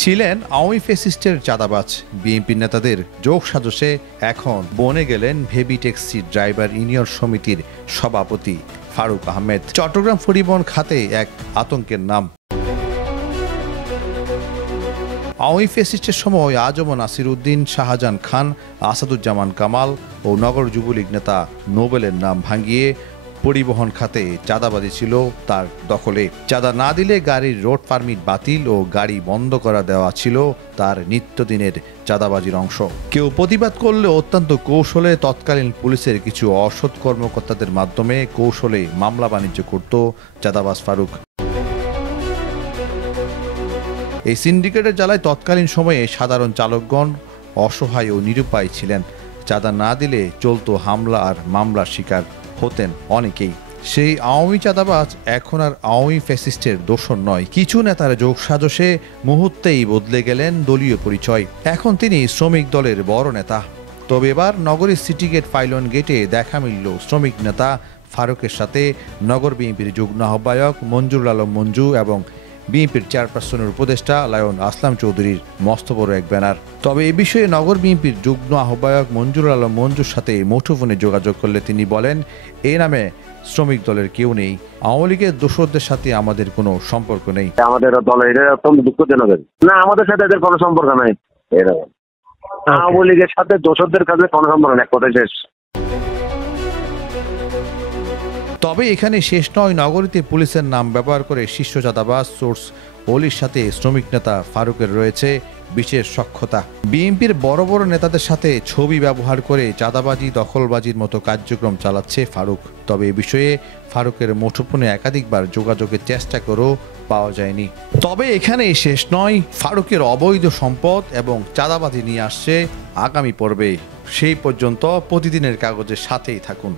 ছিলেন আওয়ামী ফ্যাসিস্টের চাঁদাবাজ। বিএনপি নেতাদের যোগ সাজসে এখন বনে গেলেন ভেবি ট্যাক্সি ড্রাইভার ইউনিয়ন সমিতির সভাপতি ফারুক আহমেদ। চট্টগ্রাম পরিবহন খাতে এক আতঙ্কের নাম। আওয়ামী ফ্যাসিস্টের সময় আজম নাসির উদ্দিন, শাহজাহান খান, আসাদুজ্জামান কামাল ও নগর যুবলীগ নেতা নোবেলের নাম ভাঙিয়ে পরিবহন খাতে চাঁদাবাজি ছিল তার দখলে। চাঁদা না দিলে গাড়ির রোড পারমিট বাতিল ও গাড়ি বন্ধ করা দেওয়া ছিল তার নিত্যদিনের চাঁদাবাজির অংশ। কেউ প্রতিবাদ করলে অত্যন্ত কৌশলে তৎকালীন পুলিশের কিছু অসৎ কর্মকর্তাদের মাধ্যমে কৌশলে মামলা বাণিজ্য করত চাঁদাবাজ ফারুক। এই সিন্ডিকেটের জ্বালায় তৎকালীন সময়ে সাধারণ চালকগণ অসহায় ও নিরুপায় ছিলেন। চাঁদা না দিলে চলত হামলা আর মামলার শিকার হতেন অনেকেই। সেই আওয়ামী চাঁদাবাজ এখন আর আওয়ামী ফ্যাসিস্টের দোসর নয়। কিছু নেতার যোগ সাজসে মুহূর্তেই বদলে গেলেন দলীয় পরিচয়। এখন তিনি শ্রমিক দলের বড় নেতা। তবে এবার নগরীর সিটি গেট পাইলন গেটে দেখা মিলল শ্রমিক নেতা ফারুকের সাথে নগর বিএনপির যুগ্ম আহ্বায়ক মঞ্জুরুল আলম মঞ্জু এবং বিএনপির চেয়ারপারসনের উপদেষ্টা লায়ন আসলাম চৌধুরীর মস্ত বড় এক ব্যানার। তবে এ বিষয়ে নগর বিএনপির যুগ্ম আহ্বায়ক মঞ্জুরুল আলম মঞ্জুর সাথে মুঠোফোনে যোগাযোগ করলে তিনি বলেন, এই নামে শ্রমিক দলের কেউ নেই। আওয়ামী লীগের দোসরদের সাথে আমাদের কোনো সম্পর্ক নেই। আমাদের দলের এটা অত্যন্ত দুঃখজনক। না, আমাদের সাথে এদের কোনো সম্পর্ক নাই। আওয়ামী লীগের সাথে দোসরদের কাছে কোনো সম্পর্ক নেই, কোথায় শেষ। তবে এখানে শেষ নয়। নগরীতে পুলিশের নাম ব্যবহার করে শীর্ষ চাঁদাবাজ সোর্স অলির সাথে শ্রমিক নেতা ফারুকের রয়েছে বিশেষ সখ্যতা। বিএনপির বড় বড় নেতাদের সাথে ছবি ব্যবহার করে চাঁদাবাজি দখলবাজির মতো কার্যক্রম চালাচ্ছে ফারুক। তবে এ বিষয়ে ফারুকের মুঠোফোনে একাধিকবার যোগাযোগের চেষ্টা করেও পাওয়া যায়নি। তবে এখানে শেষ নয়। ফারুকের অবৈধ সম্পদ এবং চাঁদাবাজি নিয়ে আসছে আগামী পর্বে। সেই পর্যন্ত প্রতিদিনের কাগজের সাথেই থাকুন।